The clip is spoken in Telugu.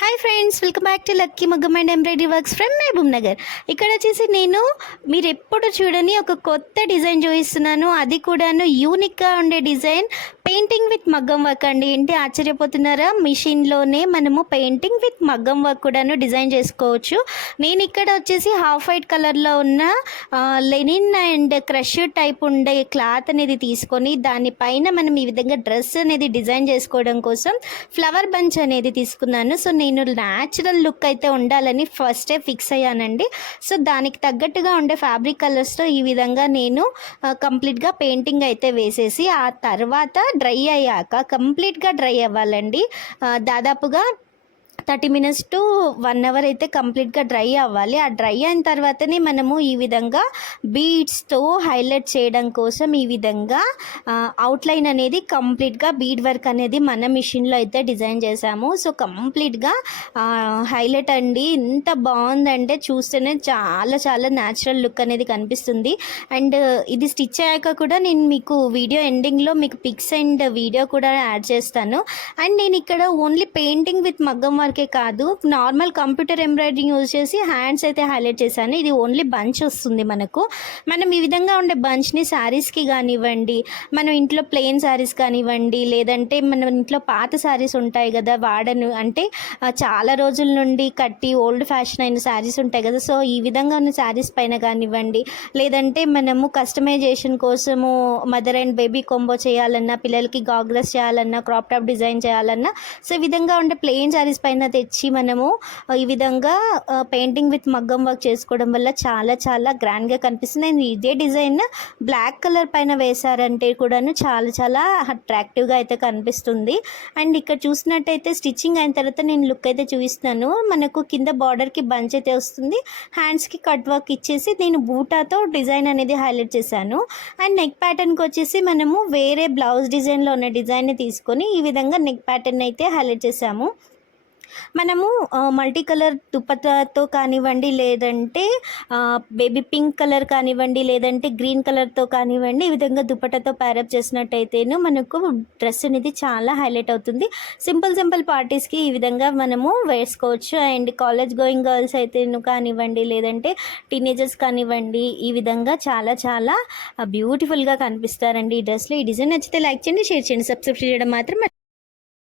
Hi friends, welcome back to lucky Maggam and embroidery works from Mahabubnagar. ఇక్కడ వచ్చేసి నేను మీరు ఎప్పుడు చూడని ఒక కొత్త డిజైన్ చూపిస్తున్నాను. అది కూడాను యూనిక్గా ఉండే డిజైన్, పెయింటింగ్ విత్ మగ్గం వర్క్ అండి. ఏంటి ఆశ్చర్యపోతున్నారా? మిషన్లోనే మనము పెయింటింగ్ విత్ మగ్గం వర్క్ కూడాను డిజైన్ చేసుకోవచ్చు. నేను ఇక్కడ వచ్చేసి హాఫ్ వైట్ కలర్లో ఉన్న లెనిన్ అండ్ క్రష్ టైప్ ఉండే క్లాత్ అనేది తీసుకొని దానిపైన మనం ఈ విధంగా డ్రెస్ అనేది డిజైన్ చేసుకోవడం కోసం ఫ్లవర్ బంచ్ అనేది తీసుకున్నాను. సో నేను న్యాచురల్ లుక్ అయితే ఉండాలని ఫస్టే ఫిక్స్ అయ్యానండి. సో దానికి తగ్గట్టుగా ఉండే ఫ్యాబ్రిక్ కలర్స్తో ఈ విధంగా నేను కంప్లీట్గా పెయింటింగ్ అయితే వేసేసి ఆ తర్వాత డ్రై అయ్యాక కంప్లీట్గా డ్రై అవ్వాలండి. దాదాపుగా 30 minutes to 1 hour అయితే కంప్లీట్గా డ్రై అవ్వాలి. ఆ డ్రై అయిన తర్వాతనే మనము ఈ విధంగా బీడ్స్తో హైలైట్ చేయడం కోసం ఈ విధంగా అవుట్లైన్ అనేది కంప్లీట్గా బీడ్ వర్క్ అనేది మన మిషన్లో అయితే డిజైన్ చేసాము. సో కంప్లీట్గా హైలైట్ అండి. ఎంత బాగుందంటే చూస్తేనే చాలా చాలా న్యాచురల్ లుక్ అనేది కనిపిస్తుంది. అండ్ ఇది స్టిచ్ అయ్యాక కూడా నేను మీకు వీడియో ఎండింగ్లో మీకు పిక్స్ అండ్ వీడియో కూడా యాడ్ చేస్తాను. అండ్ నేను ఇక్కడ ఓన్లీ పెయింటింగ్ విత్ మగ్గం వర్క్ కాదు, నార్మల్ కంప్యూటర్ ఎంబ్రాయిడరింగ్ యూజ్ చేసి హ్యాండ్స్ అయితే హైలైట్ చేశాను. ఇది ఓన్లీ బంచ్ వస్తుంది మనకు. మనం ఈ విధంగా ఉండే బంచ్ని శారీస్కి కానివ్వండి, మనం ఇంట్లో ప్లెయిన్ శారీస్ కానివ్వండి, లేదంటే మన ఇంట్లో పాత శారీస్ ఉంటాయి కదా, వాడను అంటే చాలా రోజుల నుండి కట్టి ఓల్డ్ ఫ్యాషన్ అయిన శారీస్ ఉంటాయి కదా. సో ఈ విధంగా ఉన్న శారీస్ పైన కానివ్వండి, లేదంటే మనము కస్టమైజేషన్ కోసము మదర్ అండ్ బేబీ కొంబో చేయాలన్నా, పిల్లలకి గాగ్రస్ చేయాలన్నా, క్రాప్ టాప్ డిజైన్ చేయాలన్నా, సో ఈ విధంగా ఉండే ప్లెయిన్ శారీస్ పైన తెచ్చి మనము ఈ విధంగా పెయింటింగ్ విత్ మగ్గం వర్క్ చేసుకోవడం వల్ల చాలా చాలా గ్రాండ్గా కనిపిస్తుంది. అండ్ ఇదే డిజైన్ బ్లాక్ కలర్ పైన వేశారంటే కూడాను చాలా చాలా అట్రాక్టివ్గా అయితే కనిపిస్తుంది. అండ్ ఇక్కడ చూసినట్టయితే స్టిచ్చింగ్ అయిన తర్వాత నేను లుక్ అయితే చూపిస్తున్నాను. మనకు కింద బార్డర్కి బంచ్ అయితే వస్తుంది, హ్యాండ్స్కి కట్ వర్క్ ఇచ్చేసి నేను బూటాతో డిజైన్ అనేది హైలైట్ చేశాను. అండ్ నెక్ ప్యాటర్న్కి వచ్చేసి మనము వేరే బ్లౌజ్ డిజైన్లో ఉన్న డిజైన్ని తీసుకొని ఈ విధంగా నెక్ ప్యాటర్న్ అయితే హైలైట్ చేసాము. మనము మల్టీ కలర్ దుపట్టాతో కానివ్వండి, లేదంటే బేబీ పింక్ కలర్ కానివ్వండి, లేదంటే గ్రీన్ కలర్తో కానివ్వండి, ఈ విధంగా దుపట్టాతో ప్యారప్ చేసినట్టయితేను మనకు డ్రెస్ అనేది చాలా హైలైట్ అవుతుంది. సింపుల్ పార్టీస్కి ఈ విధంగా మనము వేసుకోవచ్చు. అండ్ కాలేజ్ గోయింగ్ గర్ల్స్ అయితే కానివ్వండి, లేదంటే టీనేజర్స్ కానివ్వండి, ఈ విధంగా చాలా చాలా బ్యూటిఫుల్గా కనిపిస్తారండి ఈ డ్రెస్లో. ఈ డిజైన్ నచ్చితే లైక్ చేయండి, షేర్ చేయండి, సబ్స్క్రైబ్ చేయడం మాత్రం